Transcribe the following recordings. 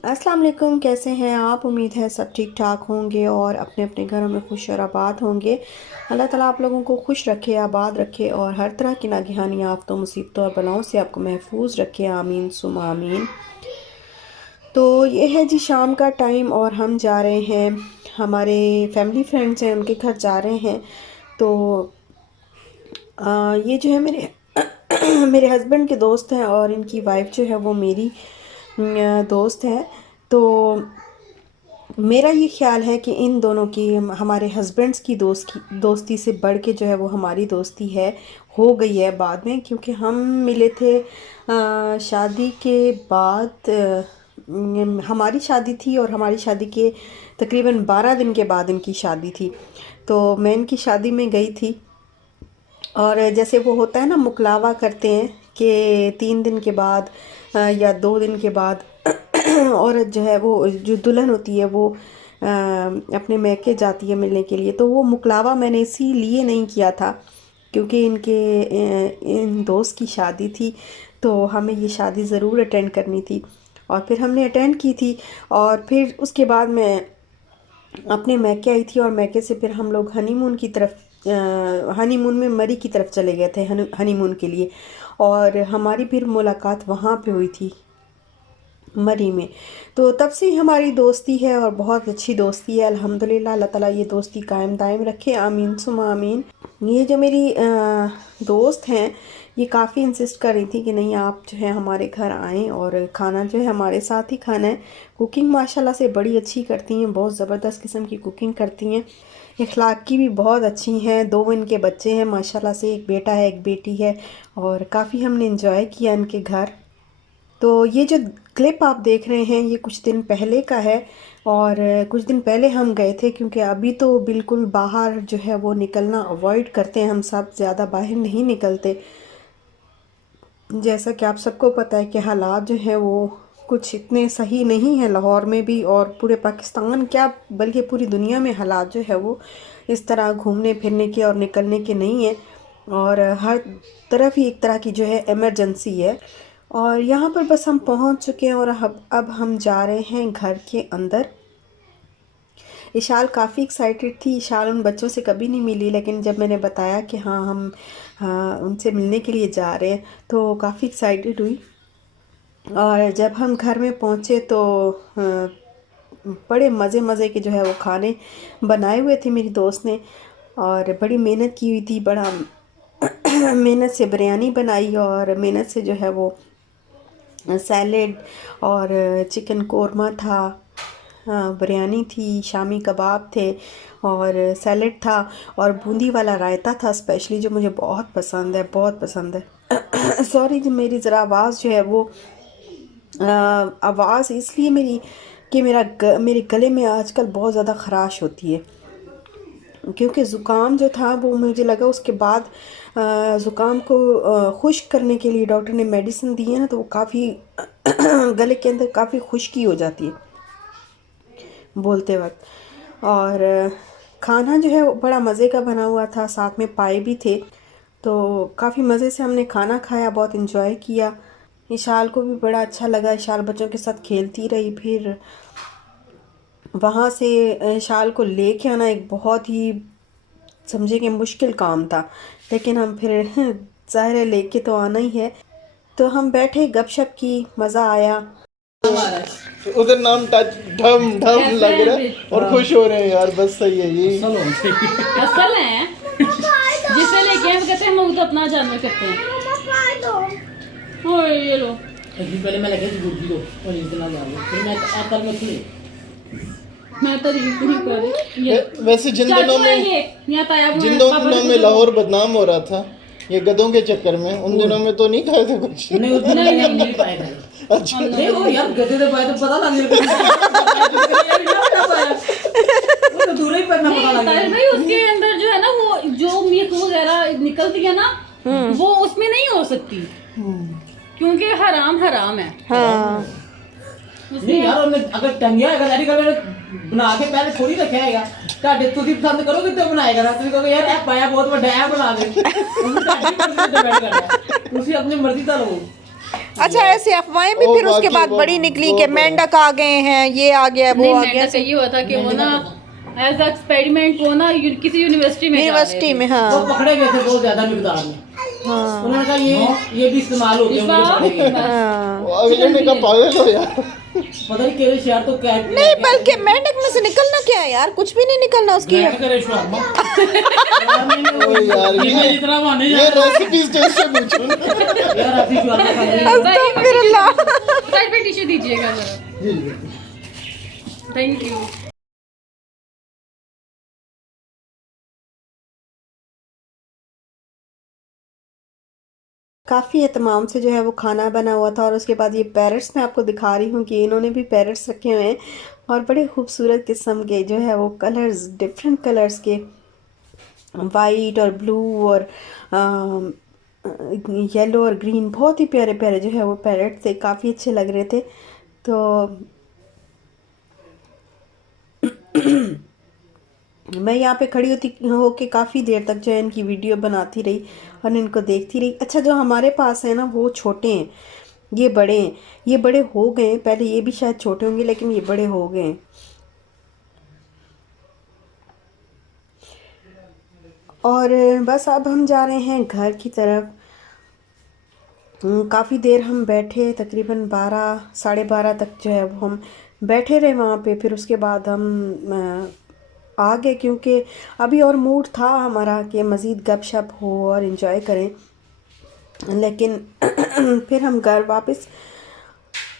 अस्सलाम वालेकुम। कैसे हैं आप? उम्मीद है सब ठीक ठाक होंगे और अपने अपने घरों में खुश और आबाद होंगे। अल्लाह ताला आप लोगों को खुश रखे, आबाद रखे और हर तरह की नागहानी आफतों, मुसीबतों और बलाओं से आपको महफूज रखे। आमीन सुम आमीन। तो ये है जी शाम का टाइम और हम जा रहे हैं, हमारे फैमिली फ्रेंड्स हैं उनके घर जा रहे हैं। तो ये जो है मेरे मेरे हस्बैंड के दोस्त हैं और इनकी वाइफ जो है वो मेरी दोस्त है। तो मेरा ये ख्याल है कि इन दोनों की, हमारे हस्बैंड्स की दोस्ती से बढ़ के जो है वो हमारी दोस्ती है, हो गई है बाद में, क्योंकि हम मिले थे शादी के बाद। हमारी शादी थी और हमारी शादी के तकरीबन 12 दिन के बाद इनकी शादी थी। तो मैं इनकी शादी में गई थी और जैसे वो होता है ना, मुकलावा करते हैं कि 3 दिन के बाद या 2 दिन के बाद औरत जो है वो, जो दुल्हन होती है वो अपने मैके जाती है मिलने के लिए। तो वो मुकलावा मैंने इसीलिए नहीं किया था क्योंकि इन दोस्त की शादी थी, तो हमें ये शादी ज़रूर अटेंड करनी थी और फिर हमने अटेंड की थी। और फिर उसके बाद मैं अपने मैके आई थी और मैके से फिर हम लोग हनीमून की तरफ, हनीमून में मरी की तरफ चले गए थे हनीमून के लिए। और हमारी फिर मुलाकात वहाँ पे हुई थी, मरी में। तो तब से ही हमारी दोस्ती है और बहुत अच्छी दोस्ती है अल्हम्दुलिल्लाह। अल्लाह ताला ये दोस्ती कायम दायम रखे, आमीन सुमा आमीन। ये जो मेरी दोस्त हैं, ये काफ़ी इंसिस्ट कर रही थी कि नहीं आप जो है हमारे घर आएँ और खाना जो है हमारे साथ ही खाना है। कुकिंग माशाल्लाह से बड़ी अच्छी करती हैं, बहुत ज़बरदस्त किस्म की कुकिंग करती हैं। इखलाक की भी बहुत अच्छी हैं। 2 इनके बच्चे हैं माशाल्लाह से, एक बेटा है एक बेटी है और काफ़ी हमने इन्जॉय किया इनके घर। तो ये जो क्लिप आप देख रहे हैं ये कुछ दिन पहले का है और कुछ दिन पहले हम गए थे, क्योंकि अभी तो बिल्कुल बाहर जो है वो निकलना अवॉइड करते हैं, हम सब ज़्यादा बाहर नहीं निकलते। जैसा कि आप सबको पता है कि हालात जो हैं वो कुछ इतने सही नहीं हैं लाहौर में भी, और पूरे पाकिस्तान क्या बल्कि पूरी दुनिया में हालात जो है वो इस तरह घूमने फिरने के और निकलने के नहीं है। और हर तरफ ही एक तरह की जो है इमरजेंसी है। और यहाँ पर बस हम पहुँच चुके हैं और अब हम जा रहे हैं घर के अंदर। इशाल काफ़ी एक्साइटेड थी। इशाल उन बच्चों से कभी नहीं मिली, लेकिन जब मैंने बताया कि हाँ हम उनसे मिलने के लिए जा रहे हैं तो काफ़ी एक्साइटेड हुई। और जब हम घर में पहुँचे तो बड़े मज़े मज़े के जो है वो खाने बनाए हुए थे मेरी दोस्त ने, और बड़ी मेहनत की हुई थी। बड़ा मेहनत से बिरयानी बनाई और मेहनत से जो है वो सैलेड और चिकन कोरमा था, बिरयानी थी, शामी कबाब थे और सैलेड था और बूंदी वाला रायता था स्पेशली, जो मुझे बहुत पसंद है, बहुत पसंद है। सॉरी जी, मेरी ज़रा आवाज़ जो है वो आवाज़ इसलिए मेरी कि मेरे गले में आजकल बहुत ज़्यादा ख़राश होती है, क्योंकि ज़ुकाम जो था वो मुझे लगा उसके बाद ज़ुकाम को खुश्क करने के लिए डॉक्टर ने मेडिसिन दी है ना, तो वो काफ़ी गले के अंदर काफ़ी खुश्की हो जाती है बोलते वक्त। और खाना जो है वो बड़ा मज़े का बना हुआ था, साथ में पाए भी थे। तो काफ़ी मज़े से हमने खाना खाया, बहुत इन्जॉय किया। इशाल को भी बड़ा अच्छा लगा, इशाल बच्चों के साथ खेलती रही। फिर वहाँ से इशाल को लेके आना एक बहुत ही, समझे कि मुश्किल काम था, लेकिन हम फिर ज़ाहिर है लेके तो आना ही है। तो हम बैठे गपशप की, मज़ा आया। उधर नाम टच ढम ढम लग रहा है और खुश हो रहे हैं यार, बस सही है ये असल है जिसे लेके हम कहते हैं हम तो अपना जानवर करते हैं। ओए ये लो पहले मैं लगे गुर्जी दो और इतना जाओ फिर मैं अकल मत ले, मैं तो नहीं कर रही। वैसे जिन दिनों में लाहौर बदनाम हो रहा था ये गधों के चक्कर में, उन दिनों में तो नहीं खाए थे कुछ। नहीं उस दिन नहीं पाएगा। अच्छा नहीं वो यार गधे तो पाए तो पता लग गया वो तो दूर ही पड़ना पता लग गया भाई। उसके अंदर जो है ना वो जो मीट वगैरह निकलती है ना वो उसमें नहीं हो सकती क्योंकि हराम हराम है। हाँ नहीं यार उन्हें अगर टंगिया अगर ऐसी कर बना के पहले थोड़ी रखेगा ਤੁਹਾਡੇ ਤੁਸੀਂ ਪਸੰਦ ਕਰੋਗੇ ਤੇ ਬਣਾਏਗਾ ਨਾ ਤੁਸੀਂ ਕਹੋਗੇ ਯਾਰ ਇਹ ਪਾਇਆ ਬਹੁਤ ਵੱਡਾ ਹੈ ਬਣਾ ਦੇ ਉਹਨੂੰ ਤੁਹਾਡੀ ਮਰਜ਼ੀ ਤੇ ਡਿਪੈਂਡ ਕਰਦਾ ਤੁਸੀਂ ਆਪਣੀ ਮਰਜ਼ੀ ਦਾ ਲਓ। अच्छा ऐसे अफवाहें भी ओ, फिर उसके बाकी बाद वो- बड़ी निकली वो कि बड़ा- मेंढक आ गए हैं, ये आ गया, वो नहीं आ मैंने गया, का ये हुआ था कि वो ना एज एक्सपेरिमेंट वो ना किसी यूनिवर्सिटी में जा रहे यूनिवर्सिटी थे। में। वो हाँ पकड़े गए थे बहुत ज्यादा मिकदार में। हाँ उन्होंने कहा ये भी इस्तेमाल होते हैं, मुझे पकड़े गए। हाँ। वो अगले ने कहा पागल हो यार। पता नहीं केवल शहर तो क्या नहीं बल्कि मेंढक में से निकलना क्या है यार, कुछ भी नहीं निकलना उसकी। करे शर्मा। ओ यार ये जितना माने ये रेसिपीज टेस्ट से पूछो ना। यार अभी शर्मा खा रहे हैं। अस्तगफिरुल्लाह। साइड पे टिश्यू दीजिएगा जरा। जी जी। Thank you. काफ़ी एहतमाम से जो है वो खाना बना हुआ था, और उसके बाद ये पैरट्स मैं आपको दिखा रही हूँ कि इन्होंने भी पैरट्स रखे हुए हैं, और बड़े खूबसूरत किस्म के जो है वो कलर्स, डिफरेंट कलर्स के, वाइट और ब्लू और येलो और ग्रीन, बहुत ही प्यारे प्यारे जो है वो पैरट थे, काफ़ी अच्छे लग रहे थे। तो मैं यहाँ पे खड़ी होती होके काफ़ी देर तक जो है इनकी वीडियो बनाती रही और इनको देखती रही। अच्छा जो हमारे पास है ना वो छोटे हैं, ये बड़े हैं, ये बड़े हो गए हैं, पहले ये भी शायद छोटे होंगे लेकिन ये बड़े हो गए हैं। और बस अब हम जा रहे हैं घर की तरफ। काफ़ी देर हम बैठे, तकरीबन 12 साढ़े 12 तक जो है वो हम बैठे रहे वहाँ पे। फिर उसके बाद हम आ गए, क्योंकि अभी और मूड था हमारा कि मज़ीद गपशप हो और इन्जॉय करें, लेकिन फिर हम घर वापस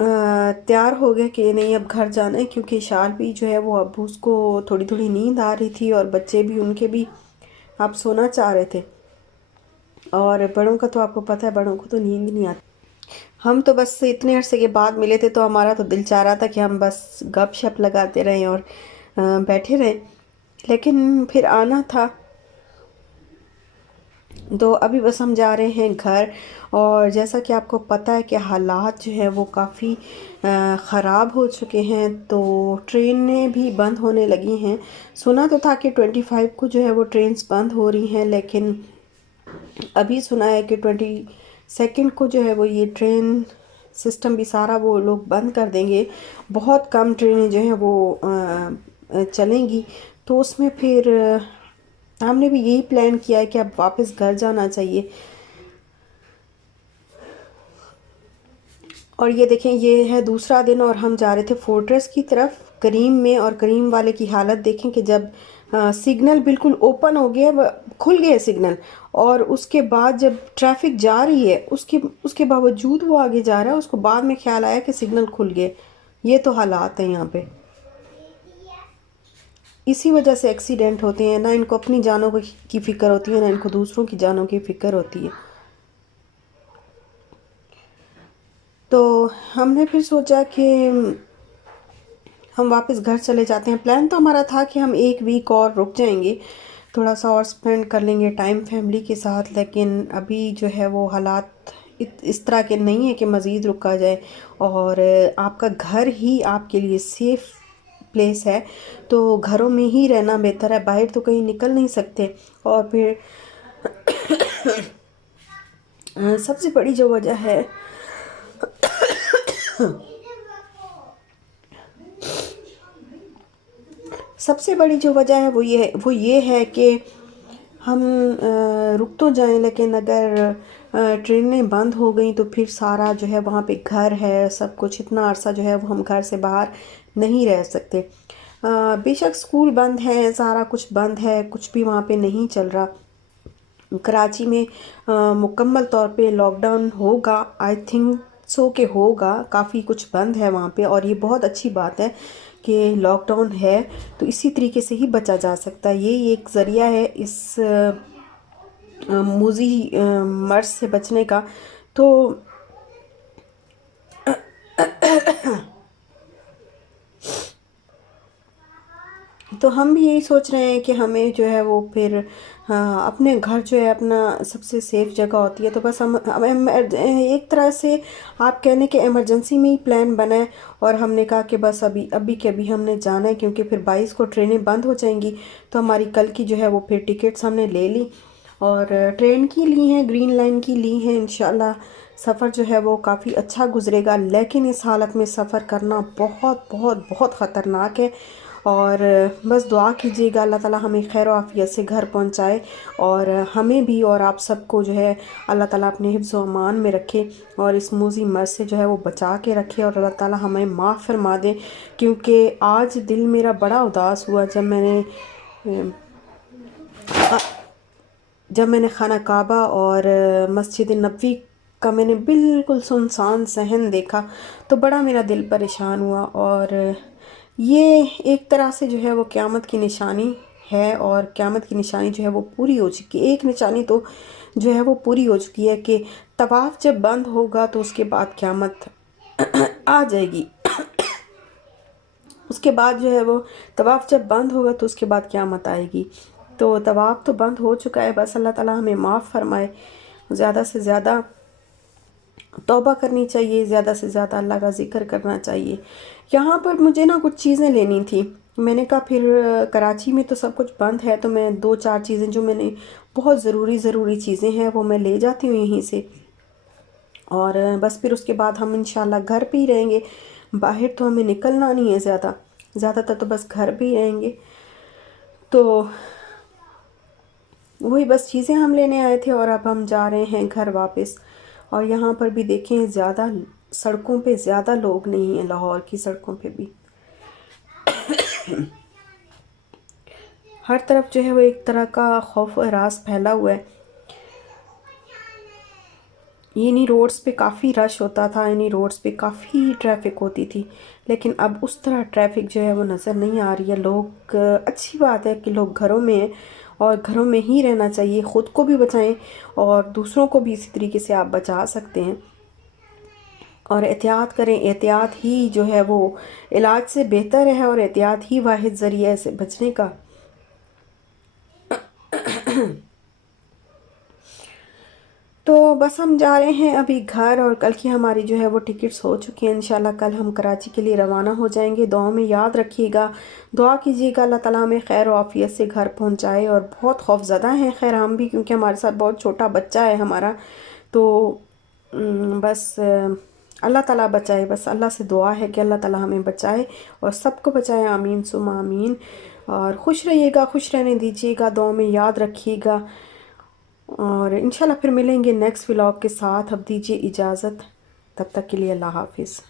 तैयार हो गए कि नहीं अब घर जाना है, क्योंकि शाल भी जो है वो अब उसको थोड़ी थोड़ी नींद आ रही थी, और बच्चे भी उनके भी आप सोना चाह रहे थे, और बड़ों का तो आपको पता है, बड़ों को तो नींद नहीं आती। हम तो बस इतने अरसे के बाद मिले थे, तो हमारा तो दिल चाह रहा था कि हम बस गपशप लगाते रहें और बैठे रहें, लेकिन फिर आना था। तो अभी बस हम जा रहे हैं घर, और जैसा कि आपको पता है कि हालात जो है वो काफ़ी ख़राब हो चुके हैं, तो ट्रेनें भी बंद होने लगी हैं। सुना तो था कि 25 को जो है वो ट्रेन्स बंद हो रही हैं, लेकिन अभी सुना है कि 22 को जो है वो ये ट्रेन सिस्टम भी सारा वो लोग बंद कर देंगे। बहुत कम ट्रेनें जो हैं वो चलेंगी, तो उसमें फिर हमने भी यही प्लान किया है कि अब वापस घर जाना चाहिए। और ये देखें, ये है दूसरा दिन और हम जा रहे थे फोर्ट्रेस की तरफ करीम में, और करीम वाले की हालत देखें कि जब सिग्नल बिल्कुल ओपन हो गया, खुल गए सिग्नल, और उसके बाद जब ट्रैफिक जा रही है उसके बावजूद वो आगे जा रहा है, उसको बाद में ख्याल आया कि सिग्नल खुल गए। ये तो हालात हैं यहाँ पे। इसी वजह से एक्सीडेंट होते हैं, ना इनको अपनी जानों की फ़िक्र होती है, ना इनको दूसरों की जानों की फ़िक्र होती है। तो हमने फिर सोचा कि हम वापस घर चले जाते हैं। प्लान तो हमारा था कि हम 1 वीक और रुक जाएंगे, थोड़ा सा और स्पेंड कर लेंगे टाइम फैमिली के साथ, लेकिन अभी जो है वो हालात इस तरह के नहीं है कि मज़ीद रुका जाए, और आपका घर ही आपके लिए सेफ़ प्लेस है, तो घरों में ही रहना बेहतर है, बाहर तो कहीं निकल नहीं सकते। और फिर सबसे बड़ी जो वजह है सबसे बड़ी जो वजह है वो ये है कि हम रुक तो जाएं, लेकिन अगर ट्रेनें बंद हो गई तो फिर सारा जो है वहाँ पे घर है, सब कुछ, इतना अरसा जो है वो हम घर से बाहर नहीं रह सकते। बेशक स्कूल बंद है, सारा कुछ बंद है, कुछ भी वहाँ पे नहीं चल रहा। कराची में मुकम्मल तौर पे लॉकडाउन होगा, आई थिंक सो के होगा, काफ़ी कुछ बंद है वहाँ पे, और ये बहुत अच्छी बात है कि लॉकडाउन है, तो इसी तरीके से ही बचा जा सकता है। ये एक ज़रिया है इस मूजी मर्ज से बचने का। तो हम भी यही सोच रहे हैं कि हमें जो है वो फिर अपने घर जो है अपना सबसे सेफ़ जगह होती है, तो बस हम एक तरह से आप कहने के इमरजेंसी में ही प्लान बना है, और हमने कहा कि बस अभी के अभी हमने जाना है, क्योंकि फिर 22 को ट्रेनें बंद हो जाएंगी। तो हमारी कल की जो है वो फिर टिकट्स हमने ले ली, और ट्रेन की ली हैं, ग्रीन लाइन की ली हैं, इंशाल्लाह सफ़र जो है वो काफ़ी अच्छा गुजरेगा, लेकिन इस हालत में सफ़र करना बहुत बहुत बहुत ख़तरनाक है। और बस दुआ कीजिएगा अल्लाह ताला हमें खैर आफियत से घर पहुंचाए, और हमें भी और आप सबको जो है अल्लाह ताला अपने हिफ्ज़ व अमान में रखे, और इस मूज़ी मर्ज़ से जो है वो बचा के रखे, और अल्लाह ताला हमें माफ़ फरमा दे। क्योंकि आज दिल मेरा बड़ा उदास हुआ जब मैंने खाना काबा और मस्जिद नबवी का मैंने बिल्कुल सुनसान सहन देखा, तो बड़ा मेरा दिल परेशान हुआ। और ये एक तरह से जो है वो क़यामत की निशानी है, और क़यामत की निशानी जो है वो पूरी हो चुकी है। एक निशानी तो जो है वो पूरी हो चुकी है कि तवाफ़ जब बंद होगा तो उसके बाद क़यामत आ जाएगी। उसके बाद जो है वो तवाफ़ जब बंद होगा तो उसके बाद क़यामत आएगी। तो तवाफ़ तो बंद हो चुका है, बस अल्लाह ताला हमें माफ़ फरमाए। ज़्यादा से ज़्यादा तौबा करनी चाहिए, ज़्यादा से ज़्यादा अल्लाह का ज़िक्र करना चाहिए। यहाँ पर मुझे ना कुछ चीज़ें लेनी थी, मैंने कहा फिर कराची में तो सब कुछ बंद है, तो मैं 2-4 चीज़ें जो मैंने बहुत ज़रूरी चीज़ें हैं वो मैं ले जाती हूँ यहीं से, और बस फिर उसके बाद हम इंशाल्लाह घर पे ही रहेंगे। बाहर तो हमें निकलना नहीं है ज़्यादातर, तो बस घर पे ही रहेंगे। तो वही बस चीज़ें हम लेने आए थे, और अब हम जा रहे हैं घर वापस। और यहाँ पर भी देखें ज़्यादा सड़कों पे ज़्यादा लोग नहीं हैं, लाहौर की सड़कों पे भी हर तरफ जो है वो एक तरह का खौफ और हरास फैला हुआ है। इन्हीं रोड्स पे काफ़ी रश होता था, इन्हीं रोड्स पे काफ़ी ट्रैफिक होती थी, लेकिन अब उस तरह ट्रैफिक जो है वो नज़र नहीं आ रही है। लोग अच्छी बात है कि लोग घरों में हैं, और घरों में ही रहना चाहिए। ख़ुद को भी बचाएं और दूसरों को भी इसी तरीके से आप बचा सकते हैं। और एहतियात करें, एहतियात ही जो है वो इलाज से बेहतर है, और एहतियात ही वाहिद ज़रिया है से बचने का। तो बस हम जा रहे हैं अभी घर, और कल की हमारी जो है वो टिकट्स हो चुकी हैं। इंशाल्लाह कल हम कराची के लिए रवाना हो जाएंगे। दुआ में याद रखिएगा, दुआ कीजिएगा अल्लाह ताला हमें खैर और आफियत से घर पहुंचाए। और बहुत खौफज़दा हैं खैर हम भी, क्योंकि हमारे साथ बहुत छोटा बच्चा है हमारा। तो बस अल्लाह ताला बचाए, बस अल्लाह से दुआ है कि अल्लाह ताला हमें बचाए और सबको बचाए, आमीन सुम्मा आमीन। और खुश रहिएगा, खुश रहने दीजिएगा, दुआ में याद रखिएगा। और इंशाल्लाह फिर मिलेंगे नेक्स्ट व्लॉग के साथ। अब दीजिए इजाज़त, तब तक के लिए अल्लाह हाफिज़।